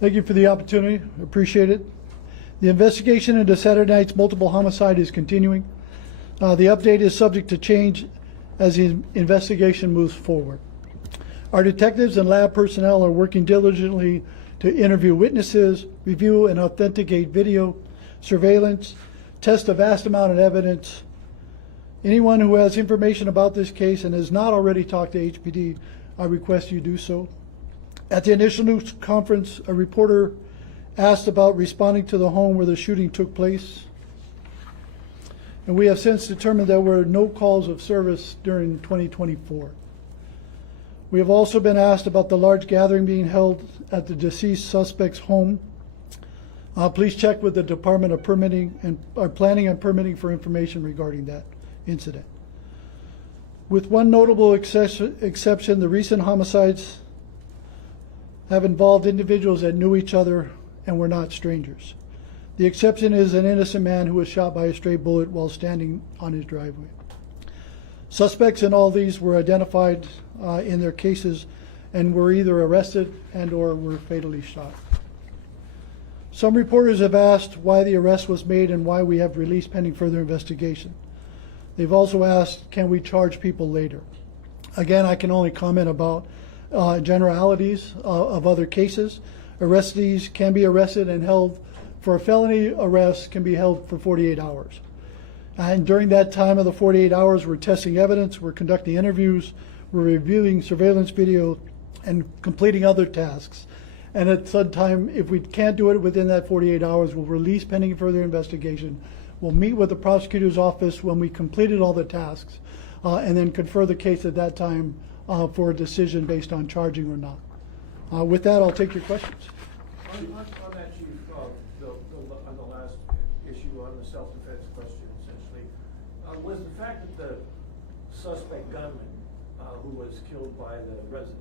Thank you for the opportunity. Appreciate it. The investigation into Saturday night's multiple homicide is continuing. The update is subject to change as the investigation moves forward. Our detectives and lab personnel are working diligently to interview witnesses, review and authenticate video, surveillance, test a vast amount of evidence. Anyone who has information about this case and has not already talked to HPD, I request you do so. At the initial news conference, a reporter asked about responding to the home where the shooting took place. And we have since determined there were no calls of service during 2024. We have also been asked about the large gathering being held at the deceased suspect's home. Please check with the Department of Permitting and are planning on permitting for information regarding that incident. With one notable exception, the recent homicides have involved individuals that knew each other and were not strangers. The exception is an innocent man who was shot by a stray bullet while standing on his driveway. Suspects in all these were identified in their cases and were either arrested and or were fatally shot. Some reporters have asked why the arrest was made and why we have released pending further investigation. They've also asked, can we charge people later? Again, I can only comment about generalities of other cases. Arrestees can be arrested and held for a felony arrest, can be held for 48 hours. And during that time of the 48 hours, we're testing evidence, we're conducting interviews, we're reviewing surveillance video, and completing other tasks. And at some time, if we can't do it within that 48 hours, we'll release pending further investigation. We'll meet with the prosecutor's office when we completed all the tasks, and then confer the case at that time for a decision based on charging or not. With that, I'll take your questions. On that, Chief, on the last issue on the self-defense question, essentially, was the fact that the suspect gunman who was killed by the resident,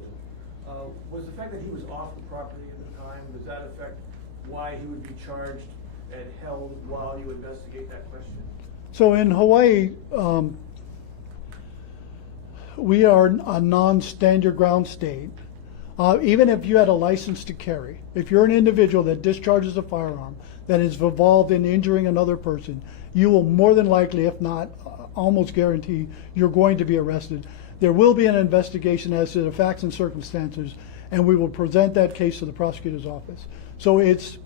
was the fact that he was off the property at the time, does that affect why he would be charged and held while you investigate that question? So in Hawaii, we are a non-stand your ground state. Even if you had a license to carry, if you're an individual that discharges a firearm that is involved in injuring another person, you will more than likely, if not almost guarantee, you're going to be arrested. There will be an investigation as to the facts and circumstances, and we will present that case to the prosecutor's office. So it's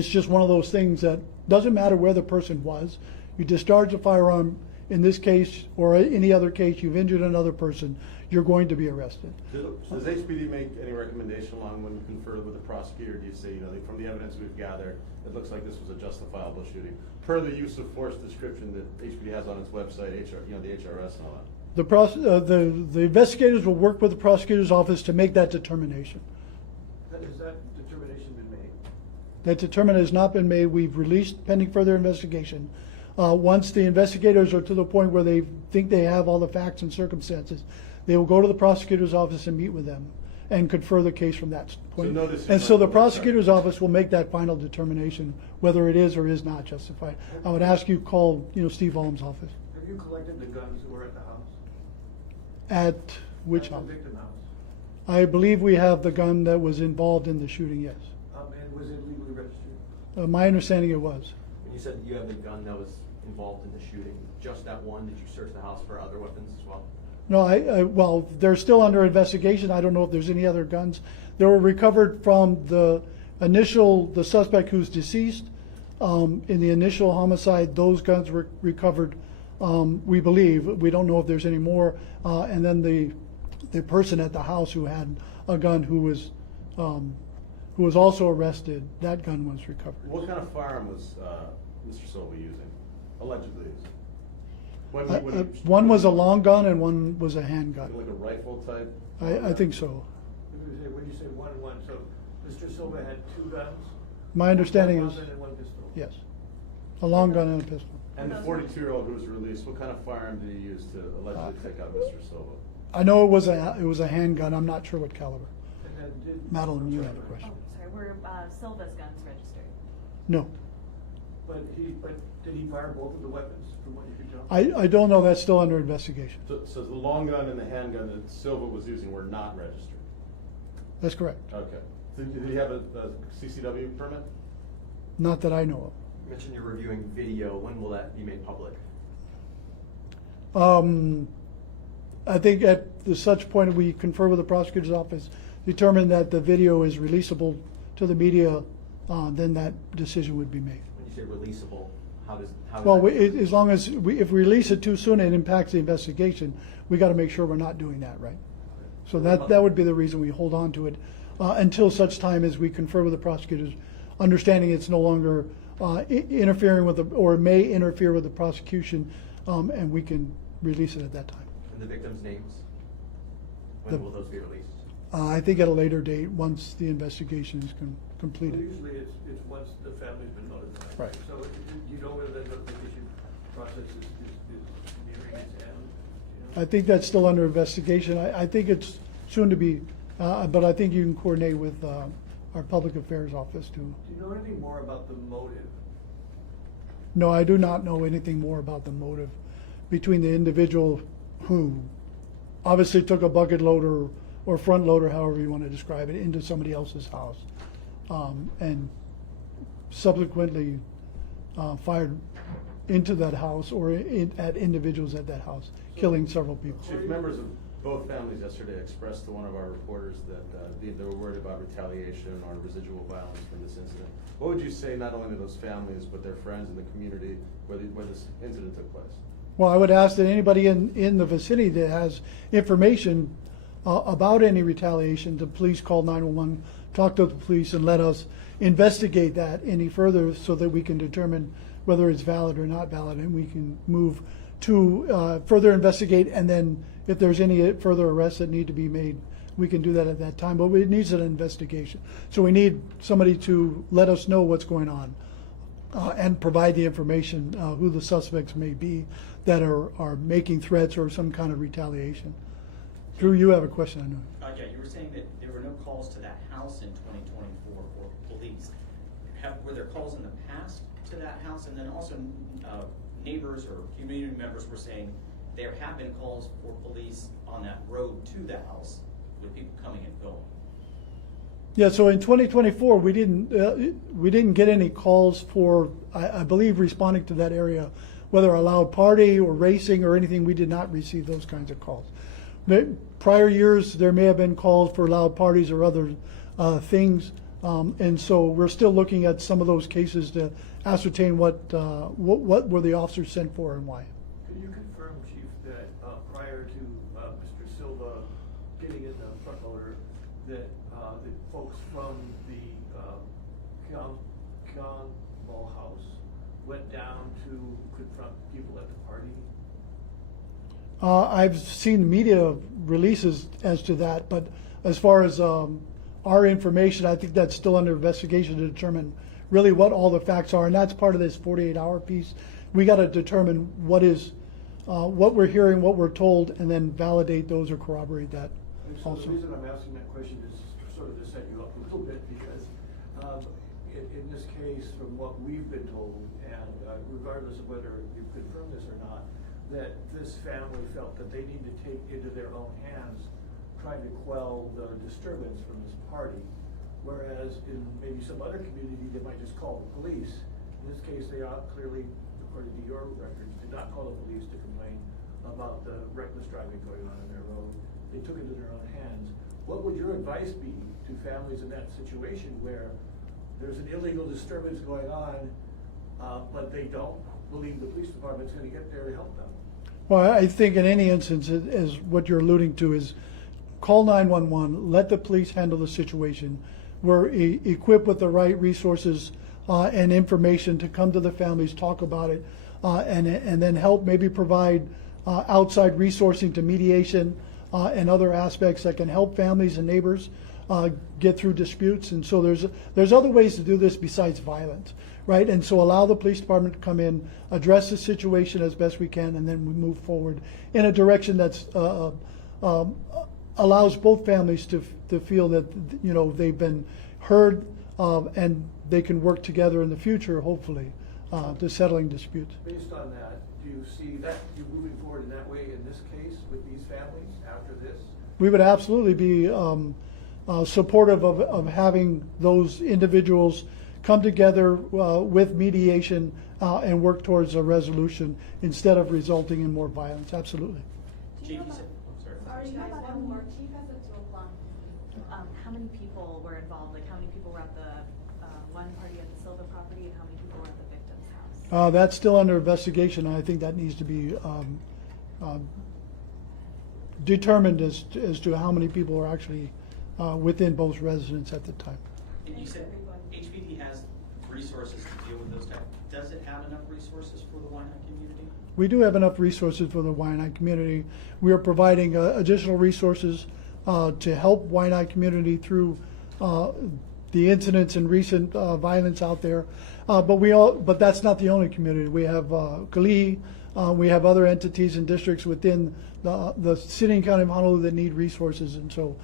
just one of those things that doesn't matter where the person was. You discharge a firearm, in this case or any other case, you've injured another person, you're going to be arrested. Does HPD make any recommendation along when you confer with the prosecutor? Do you say, from the evidence we've gathered, it looks like this was a justifiable shooting, per the use of force description that HPD has on its website, the HRS and all that? The investigators will work with the prosecutor's office to make that determination. Has that determination been made? That determination has not been made. We've released pending further investigation. Once the investigators are to the point where they think they have all the facts and circumstances, they will go to the prosecutor's office and meet with them and confer the case from that point. So the prosecutor's office will make that final determination whether it is or is not justified. I would ask you to call Steve Holmes' office. Have you collected the guns that were at the house? At which At house? the victim house. I believe we have the gun that was involved in the shooting, yes. And was it legally registered? My understanding it was. When you said you have the gun that was involved in the shooting, just that one, did you search the house for other weapons as well? No, well, they're still under investigation. I don't know if there's any other guns. They were recovered from the suspect who's deceased. In the initial homicide, those guns were recovered, we believe. We don't know if there's any more. And then the person at the house who had a gun who was also arrested, that gun was recovered. What kind of firearm was Mr. Silva using? Allegedly using? One was a long gun and one was a handgun. Like a rifle type? I think so. When you say one, so Mr. Silva had two guns? My understanding one is, gun and one pistol? yes, a long gun and a pistol. And the 42-year-old who was released, what kind of firearm did he use to allegedly take out Mr. Silva? I know it was a handgun. I'm not sure what caliber. And then Madeline, you have a question. Oh, sorry, were Silva's guns registered? No. But did he fire both of the weapons from what you could tell? I don't know. That's still under investigation. So the long gun and the handgun that Silva was using were not registered? That's correct. Okay. So did he have a CCW permit? Not that I know You mentioned you're reviewing video. When will that be made public? of. I think at such point, we confer with the prosecutor's office, determine that the video is releasable to the media, then that decision would be made. When you say releasable, how does Well, that- as long as, if we release it too soon, it impacts the investigation, we got to make sure we're not doing that, right? So that would be the reason we hold on to it until such time as we confer with the prosecutors, understanding it's no longer interfering with, or may interfere with the prosecution, and we can release it at that time. And the victims' names? When will those be released? I think at a later date, once the investigation is completed. Usually it's once the family's been notified. Right. So you know whether the notification process is nearing its end? You know? I think that's still under investigation. I think it's soon to be, but I think you can coordinate with our public affairs office too. Do you know anything more about the motive? No, I do not know anything more about the motive between the individual who obviously took a bucket loader or front loader, however you want to describe it, into somebody else's house, and subsequently fired into that house or at individuals at that house, killing several people. Chief, members of both families yesterday expressed to one of our reporters that they were worried about retaliation or residual violence from this incident. What would you say not only to those families, but their friends in the community where this incident took place? Well, I would ask that anybody in the vicinity that has information about any retaliation to please call 911, talk to the police, and let us investigate that any further so that we can determine whether it's valid or not valid, and we can move to further investigate, and then if there's any further arrests that need to be made, we can do that at that time. But it needs an investigation. So we need somebody to let us know what's going on and provide the information, who the suspects may be that are making threats or some kind of retaliation. Drew, you have a question, I know. Yeah, you were saying that there were no calls to that house in 2024 for police. Were there calls in the past to that house? And then also neighbors or community members were saying there have been calls for police on that road to the house with people coming and going. Yeah, so in 2024, we didn't get any calls for, I believe, responding to that area, whether a loud party or racing or anything. We did not receive those kinds of calls. Prior years, there may have been calls for loud parties or other things, and so we're still looking at some of those cases to ascertain what were the officers sent for and why. Can you confirm, Chief, that prior to Mr. Silva getting in the front loader, that the folks from the Kianball house went down to confront people at the party? I've seen media releases as to that, but as far as our information, I think that's still under investigation to determine really what all the facts are, and that's part of this 48-hour piece. We got to determine what we're hearing, what we're told, and then validate those or corroborate that. So Also, the reason I'm asking that question is sort of to set you up a little bit, because in this case, from what we've been told, and regardless of whether you confirm this or not, that this family felt that they need to take into their own hands trying to quell the disturbance from this party, whereas in maybe some other community, they might just call the police. In this case, they clearly, according to your records, did not call the police to complain about the reckless driving going on in their road. They took it into their own hands. What would your advice be to families in that situation where there's an illegal disturbance going on, but they don't believe the police department's going to get there to help them? well, I think in any instance, as what you're alluding to is call 911, let the police handle the situation. We're equipped with the right resources and information to come to the families, talk about it, and then help maybe provide outside resourcing to mediation and other aspects that can help families and neighbors get through disputes. And so there's other ways to do this besides violence, right? And so allow the police department to come in, address the situation as best we can, and then we move forward in a direction that's allows both families to feel that they've been heard and they can work together in the future, hopefully, to settling disputes. Based on that, do you see that you moving forward in that way in this case with these families after this? We would absolutely be supportive of having those individuals come together with mediation and work towards a resolution instead of resulting in more violence. Absolutely. Chief, you said, oh, sorry. Sorry, Chief, guys, one more. Chief has a 2 o'clock. How many people were involved? Like, how many people were at the one party at the Silva property, and how many people were at the victim's house? That's still under investigation, and I think that needs to be determined as to how many people are actually within both residences at the time. And you said HPD has resources to deal with those type. Does it have enough resources for the Waianae community? We do have enough resources for the Waianae community. We are providing additional resources to help Waianae community through the incidents and recent violence out there. But that's not the only community. We have Kalihi. We have other entities and districts within the city and county of Honolulu that need resources, and so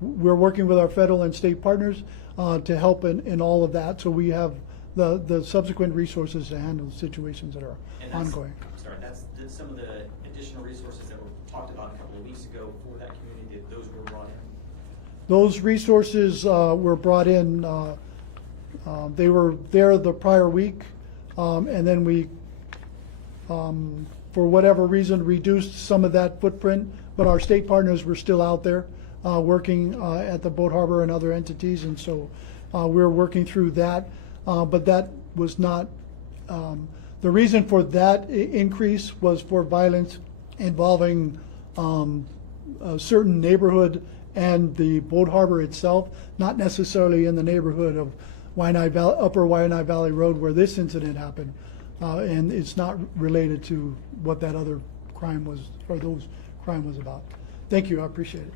we're working with our federal and state partners to help in all of that. So we have the subsequent resources to handle situations that are And that's, ongoing. I'm sorry, that's some of the additional resources that were talked about a couple of weeks ago for that community. Those were brought in. Those resources were brought in. They were there the prior week, and then we, for whatever reason, reduced some of that footprint. But our state partners were still out there working at the boat harbor and other entities, and so we're working through that. But that was not the reason for that increase was for violence involving a certain neighborhood and the boat harbor itself, not necessarily in the neighborhood of Upper Waianae Valley Road where this incident happened. And it's not related to what that other crime was, or those crime was about. Thank you, I appreciate it.